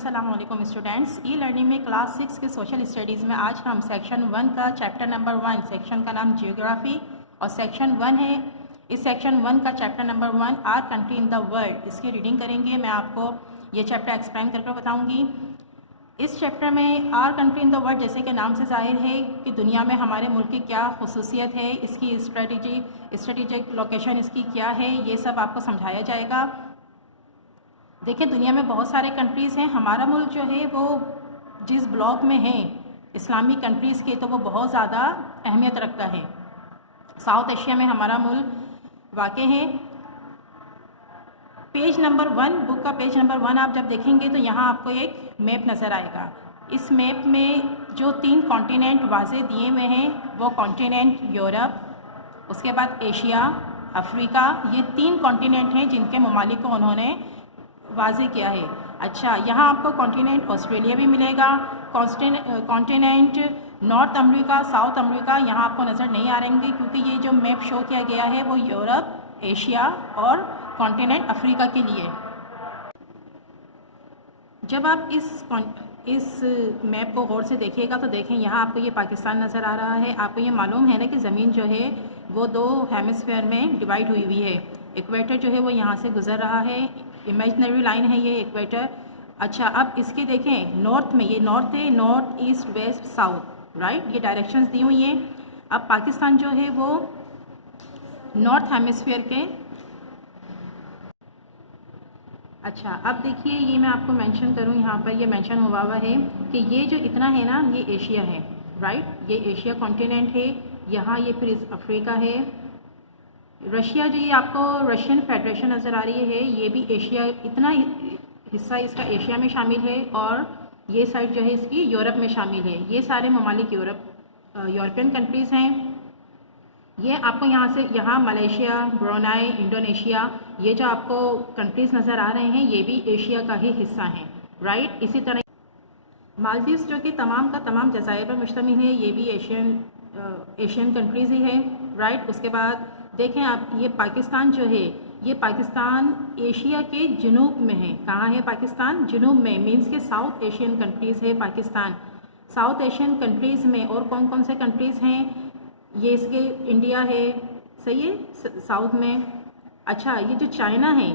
अस्सलाम वालेकुम students. E learning में क्लास 6 के सोशल स्टडीज़ में आज हम सेक्शन 1 का चैप्टर नंबर 1, सेक्शन का नाम जियोग्राफी और सेक्शन 1 है। इस सेक्शन 1 का chapter number 1 our country in the world, इसकी रीडिंग करेंगे। मैं आपको ये चैप्टर एक्सप्लेन करके बताऊंगी। इस चैप्टर में our country in the world जैसे कि नाम से जाहिर है कि दुनिया में हमारे मुल्क की क्या खसूसियत है, इसकी स्ट्रेटेजिक लोकेशन इसकी क्या है, ये सब आपको समझाया जाएगा। देखिए, दुनिया में बहुत सारे कंट्रीज़ हैं। हमारा मुल्क जो है वो जिस ब्लॉक में है इस्लामिक कंट्रीज़ के, तो वो बहुत ज़्यादा अहमियत रखता है। साउथ एशिया में हमारा मुल्क वाक़ है। पेज नंबर 1, बुक का पेज नंबर 1 आप जब देखेंगे तो यहाँ आपको एक मैप नज़र आएगा। इस मैप में जो 3 कॉन्टिनेंट वाज़े दिए हुए हैं वो कॉन्टिनेंट यूरोप, उसके बाद एशिया, अफ्रीका, ये 3 कॉन्टिनेंट हैं जिनके ममालिक को उन्होंने वाज़े किया है। अच्छा, यहाँ आपको कॉन्टिनेंट ऑस्ट्रेलिया भी मिलेगा, continent north America, south America यहाँ आपको नज़र नहीं आ रहेंगे क्योंकि ये जो मैप शो किया गया है वो यूरोप, एशिया और कॉन्टिनेंट अफ्रीका के लिए। जब आप इस मैप को गौर से देखिएगा तो देखें, यहाँ आपको ये पाकिस्तान नज़र आ रहा है। आपको ये मालूम है ना कि ज़मीन जो है वो 2 हेमिस्फीयर में डिवाइड हुई हुई है। इक्वेटर जो है वो यहाँ से गुज़र रहा है, इमेजिनरी लाइन है ये इक्वेटर। अच्छा, अब इसके देखें नॉर्थ में, ये नॉर्थ है, north, east, west, south, right, ये डायरेक्शंस दी हुई हैं। अब पाकिस्तान जो है वो नॉर्थ हेमिस्फीयर के। अच्छा, अब देखिए, ये मैं आपको मेंशन करूँ, यहाँ पर ये मेंशन हुआ है कि ये जो इतना है ना, ये एशिया है, राइट, ये एशिया कॉन्टिनेंट है। यहाँ ये फिर अफ्रीका है। रशिया जो ये आपको रशियन फेडरेशन नज़र आ रही है, ये भी एशिया, इतना हिस्सा इसका एशिया में शामिल है और ये साइड जो है इसकी यूरोप में शामिल है। ये सारे ममालिक यूरोपियन कंट्रीज़ हैं। ये आपको यहाँ से, यहाँ मलेशिया, ब्रुनेई, इंडोनेशिया, ये जो आपको कंट्रीज़ नज़र आ रहे हैं ये भी एशिया का ही हिस्सा हैं, राइट। इसी तरह मालदीव्स जो कि तमाम का तमाम जज़ायर पर मुश्तमिल है, ये भी एशियन कंट्रीज़ ही है, राइट। उसके बाद देखें आप, ये पाकिस्तान जो है, ये पाकिस्तान एशिया के जनूब में है। कहाँ है पाकिस्तान? जनूब में, मीन्स के साउथ एशियन कंट्रीज़ है पाकिस्तान। साउथ एशियन कंट्रीज़ में और कौन कौन से कंट्रीज़ हैं? ये इसके इंडिया है, सही है, साउथ में। अच्छा, ये जो चाइना है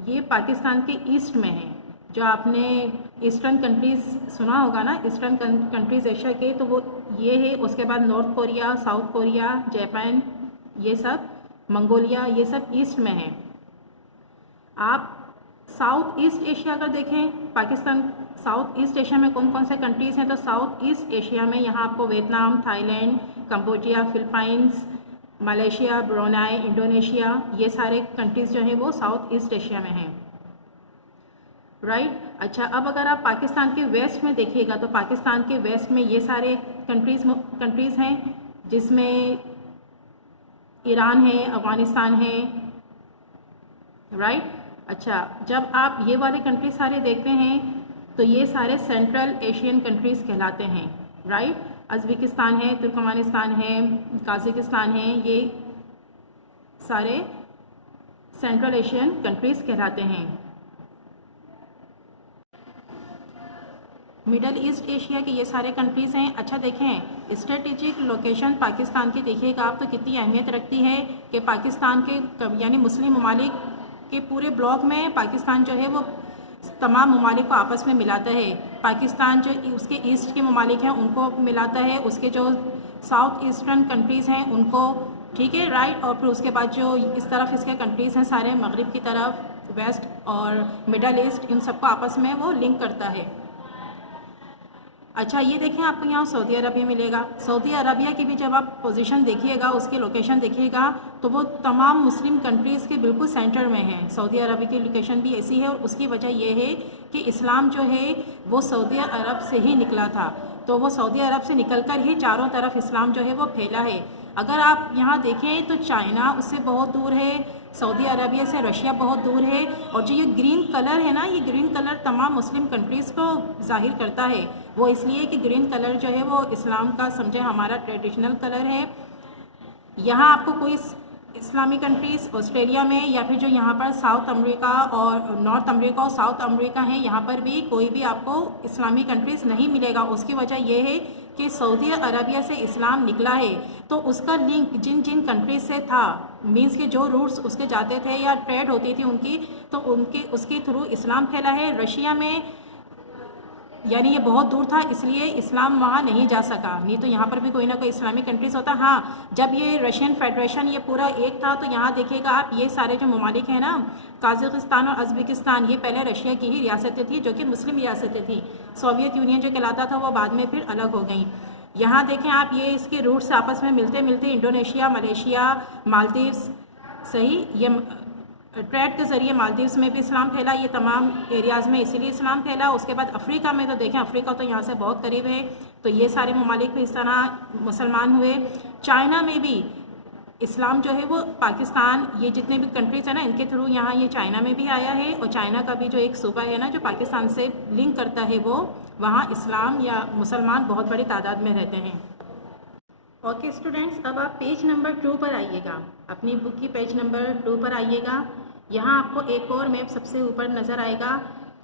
ये पाकिस्तान के ईस्ट में है। जो आपने ईस्टर्न कंट्रीज़ सुना होगा ना, ईस्टर्न कंट्रीज़ एशिया के, तो वो ये है। उसके बाद north Korea, south Korea, Japan, ये सब, मंगोलिया, ये सब ईस्ट में है। आप साउथ ईस्ट एशिया अगर देखें, पाकिस्तान साउथ ईस्ट एशिया में कौन कौन से कंट्रीज़ हैं, तो साउथ ईस्ट एशिया में यहाँ आपको Vietnam, Thailand, Cambodia, Philippines, Malaysia, Brunei, Indonesia, ये सारे कंट्रीज़ जो हैं वो साउथ ईस्ट एशिया में हैं, राइट। अच्छा, अब अगर आप पाकिस्तान के वेस्ट में देखिएगा तो पाकिस्तान के वेस्ट में ये सारे कंट्रीज़ हैं जिसमें ईरान है, अफ़गानिस्तान है, राइट। अच्छा, जब आप ये वाले कंट्री सारे देखते हैं तो ये सारे सेंट्रल एशियन कंट्रीज़ कहलाते हैं, राइट। उज़्बेकिस्तान है, तुर्कमेनिस्तान है, कजाकिस्तान है, ये सारे सेंट्रल एशियन कंट्रीज़ कहलाते हैं। मिडल ईस्ट एशिया के ये सारे कंट्रीज़ हैं। अच्छा, देखें स्ट्रेटेजिक लोकेशन पाकिस्तान की देखिएगा आप तो कितनी अहमियत रखती है कि पाकिस्तान के यानी मुस्लिम ममालिक के पूरे ब्लॉक में पाकिस्तान जो है वो तमाम ममालिक को आपस में मिलाता है। पाकिस्तान जो उसके ईस्ट के ममालिक हैं उनको मिलाता है, उसके जो साउथ ईस्टर्न कंट्रीज़ हैं उनको, ठीक है, राइट। और फिर उसके बाद जो इस तरफ इसके कंट्रीज़ हैं सारे मगरिब की तरफ, वेस्ट और मिडल ईस्ट, इन सबको आपस में वो लिंक करता है। अच्छा, ये देखें, आपको यहाँ सऊदी अरबिया मिलेगा। सऊदी अरबिया की भी जब आप पोजीशन देखिएगा, उसकी लोकेशन देखिएगा तो वो तमाम मुस्लिम कंट्रीज़ के बिल्कुल सेंटर में है। सऊदी अरबिया की लोकेशन भी ऐसी है और उसकी वजह यह है कि इस्लाम जो है वो सऊदी अरब से ही निकला था, तो वो सऊदी अरब से निकलकर ही चारों तरफ इस्लाम जो है वो फैला है। अगर आप यहाँ देखें तो चाइना उससे बहुत दूर है, सऊदी अरबिया से रशिया बहुत दूर है, और जो ये ग्रीन कलर है ना, ये ग्रीन कलर तमाम मुस्लिम कंट्रीज़ को जाहिर करता है। वो इसलिए कि ग्रीन कलर जो है वो इस्लाम का, समझे, हमारा ट्रेडिशनल कलर है। यहाँ आपको कोई इस्लामिक कंट्रीज़ ऑस्ट्रेलिया में या फिर जो यहाँ पर साउथ अमेरिका और नॉर्थ अमेरिका और साउथ अमेरिका है, यहाँ पर भी कोई भी आपको इस्लामिक कंट्रीज़ नहीं मिलेगा। उसकी वजह यह है कि सऊदी अरबिया से इस्लाम निकला है, तो उसका लिंक जिन जिन कंट्रीज से था, मीन्स के जो रूट्स उसके जाते थे या ट्रेड होती थी उनकी, तो उसके थ्रू इस्लाम फैला है। रशिया में यानी ये बहुत दूर था, इसलिए इस्लाम वहाँ नहीं जा सका, नहीं तो यहाँ पर भी कोई ना कोई इस्लामिक कंट्रीज़ होता। हाँ, जब ये रशियन फेडरेशन ये पूरा एक था, तो यहाँ देखिएगा आप, ये सारे जो ममालिक हैं ना, काज़ाकिस्तान और उज़्बेकिस्तान, ये पहले रशिया की ही रियासतें थी, जो कि मुस्लिम रियासतें थी। सोवियत यूनियन जो कहलाता था वो बाद में फिर अलग हो गई। यहाँ देखें आप, ये इसके रूट्स आपस में मिलते मिलते इंडोनेशिया, मलेशिया, मालदीव्स, सही, ये ट्रेड के ज़रिए मालदीव्स में भी इस्लाम फैला, ये तमाम एरियाज़ में इसीलिए इस्लाम फैला। उसके बाद अफ्रीका में, तो देखें अफ्रीका तो यहाँ से बहुत करीब है, तो ये सारे ममालिक भी इस तरह मुसलमान हुए। चाइना में भी इस्लाम जो है वो पाकिस्तान, ये जितने भी कंट्रीज़ हैं ना, इनके थ्रू यहाँ ये चाइना में भी आया है। और चाइना का भी जो एक सूबा है ना, जो पाकिस्तान से लिंक करता है, वो वहाँ इस्लाम या मुसलमान बहुत बड़ी तादाद में रहते हैं। ओके स्टूडेंट्स, अब आप पेज नंबर 2 पर आइएगा, अपनी बुक की पेज नंबर 2 पर आइएगा। यहाँ आपको एक और मैप सबसे ऊपर नज़र आएगा,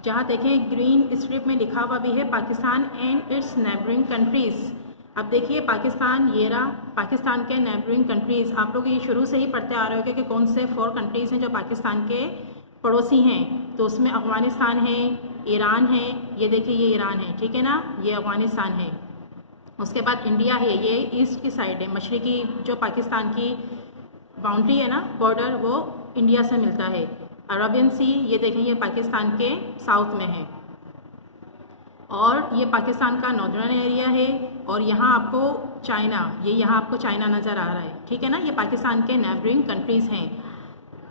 जहाँ देखें ग्रीन स्ट्रिप में लिखा हुआ भी है Pakistan and it's neighbouring countries. अब देखिए पाकिस्तान, ये रहा पाकिस्तान के नेबरिंग कंट्रीज़। आप लोग ये शुरू से ही पढ़ते आ रहे हो कि कौन से 4 कंट्रीज़ हैं जो पाकिस्तान के पड़ोसी हैं। तो उसमें अफ़गानिस्तान है, ईरान है, ये देखिए ये ईरान है, ठीक है ना, ये अफ़गानिस्तान है। उसके बाद इंडिया है, ये ईस्ट की साइड है, मशरक़ी जो पाकिस्तान की बाउंड्री है ना, बॉर्डर, वो इंडिया से मिलता है। अरबियन सी, ये देखें ये पाकिस्तान के साउथ में है, और ये पाकिस्तान का नॉर्दर्न एरिया है। और यहाँ आपको चाइना, ये यहाँ आपको चाइना नज़र आ रहा है, ठीक है ना, ये पाकिस्तान के नेबरिंग कंट्रीज़ हैं।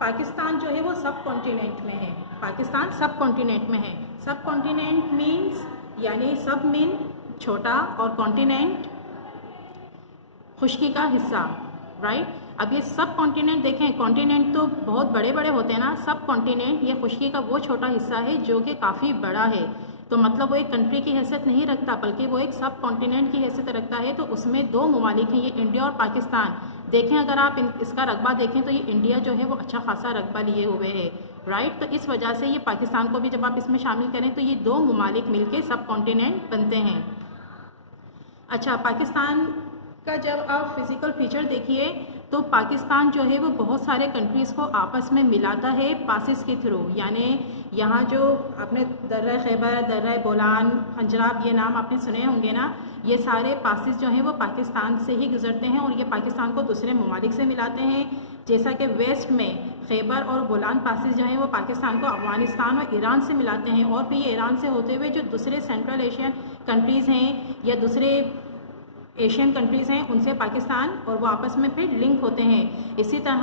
पाकिस्तान जो है वो सब कॉन्टिनेंट में है, पाकिस्तान सब कॉन्टिनेंट में है। सब कॉन्टिनेंट मीन्स यानी सब मीन छोटा और कॉन्टिनेंट खुश्की का हिस्सा, राइट। अब ये सब कॉन्टिनेंट देखें, कॉन्टिनेंट तो बहुत बड़े बड़े होते हैं ना, सब कॉन्टिनेंट ये खुश्की का वो छोटा हिस्सा है जो कि काफ़ी बड़ा है। तो मतलब वो एक कंट्री की हैसियत नहीं रखता, बल्कि वो एक सब कॉन्टिनेंट की हैसियत रखता है। तो उसमें 2 ममालिक हैं, ये इंडिया और पाकिस्तान। देखें अगर आप इसका रकबा देखें तो ये इंडिया जो है वो अच्छा खासा रकबा लिए हुए है, राइट। तो इस वजह से ये पाकिस्तान को भी जब आप इसमें शामिल करें तो ये 2 ममालिक मिलके सब कॉन्टिनेंट बनते हैं। अच्छा, पाकिस्तान का जब आप फिज़िकल फीचर देखिए तो पाकिस्तान जो है वो बहुत सारे कंट्रीज़ को आपस में मिलाता है पासिस के थ्रू। यानी यहाँ जो आपने दर्रा खैबर, दर्रा बोलान, खंजराब, ये नाम आपने सुने होंगे ना, ये सारे पासिस जो हैं वो पाकिस्तान से ही गुजरते हैं और ये पाकिस्तान को दूसरे ममालिक से मिलाते हैं। जैसा कि वेस्ट में खैबर और बोलान पासिस जो हैं वो पाकिस्तान को अफ़गानिस्तान और ईरान से मिलाते हैं, और फिर ये ईरान से होते हुए जो दूसरे सेंट्रल एशियन कंट्रीज़ हैं या दूसरे एशियन कंट्रीज़ हैं उनसे पाकिस्तान और वो आपस में फिर लिंक होते हैं। इसी तरह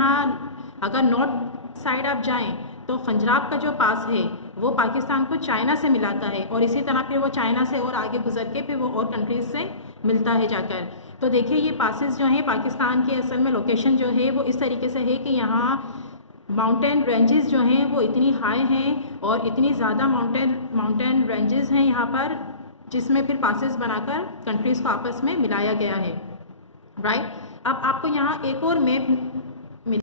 अगर नॉर्थ साइड आप जाएं तो खंजराब का जो पास है वो पाकिस्तान को चाइना से मिलाता है, और इसी तरह फिर वो चाइना से और आगे गुजर के फिर वो और कंट्रीज़ से मिलता है जाकर। तो देखिए ये पासेस जो हैं पाकिस्तान के असल में लोकेशन जो है वो इस तरीके से है कि यहाँ माउंटेन रेंजेस जो हैं वो इतनी हाई हैं और इतनी ज़्यादा माउंटेन रेंजेस हैं यहाँ पर, जिसमें फिर पासेस बनाकर कंट्रीज़ को आपस में मिलाया गया है, राइट। अब आपको यहाँ एक और मैप मिल,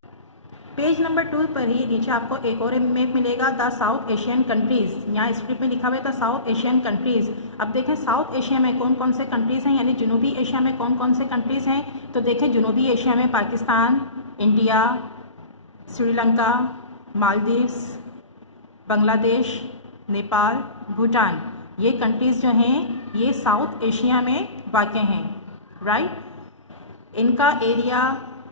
पेज नंबर 2 पर ही नीचे आपको एक और मैप मिलेगा, द साउथ एशियन कंट्रीज़। यहाँ स्क्रिप्ट में लिखा हुआ है द साउथ एशियन कंट्रीज़। अब देखें साउथ एशिया में कौन कौन से कंट्रीज़ हैं, यानी जनूबी एशिया में कौन कौन से कंट्रीज़ हैं। तो देखें जनूबी एशिया में पाकिस्तान, इंडिया, श्रीलंका, मालदीव्स, बांग्लादेश, नेपाल, भूटान, ये कंट्रीज़ जो हैं ये साउथ एशिया में वाक़ हैं, राइट। इनका एरिया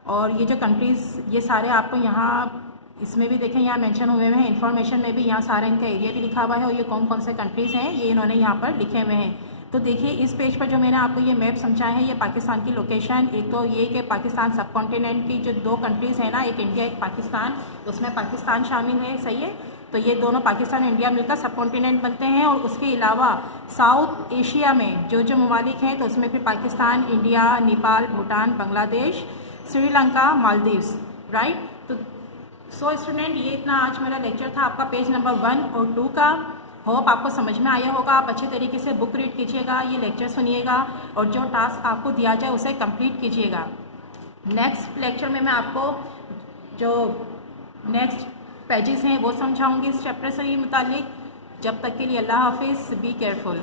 और ये जो कंट्रीज़ ये सारे आपको यहाँ इसमें भी देखें, यहाँ मेंशन हुए हैं, इंफॉर्मेशन में भी यहाँ सारा इनका एरिया भी लिखा हुआ है और ये कौन कौन से कंट्रीज़ हैं ये इन्होंने यहाँ पर लिखे हुए हैं। तो देखिए इस पेज पर जो मैंने आपको ये मैप समझाया है ये पाकिस्तान की लोकेशन, एक तो ये कि पाकिस्तान सब कॉन्टिनेंट की जो 2 कंट्रीज़ हैं ना, एक इंडिया एक पाकिस्तान, उसमें पाकिस्तान शामिल है, सही है। तो ये दोनों पाकिस्तान इंडिया मिलकर सब कॉन्टिनेंट बनते हैं। और उसके अलावा साउथ एशिया में जो जो ममालिक हैं तो उसमें फिर पाकिस्तान, इंडिया, नेपाल, भूटान, बांग्लादेश, श्रीलंका, मालदीव्स, राइट। तो सो स्टूडेंट ये इतना आज मेरा लेक्चर था आपका पेज नंबर 1 और 2 का। होप आपको समझ में आया होगा। आप अच्छे तरीके से बुक रीड कीजिएगा, ये लेक्चर सुनिएगा और जो टास्क आपको दिया जाए उसे कंप्लीट कीजिएगा। नेक्स्ट लेक्चर में मैं आपको जो नेक्स्ट पेजेस हैं वो समझाऊंगी इस चैप्टर से मुतालिक। जब तक के लिए अल्लाह हाफिज़, बी केयरफुल।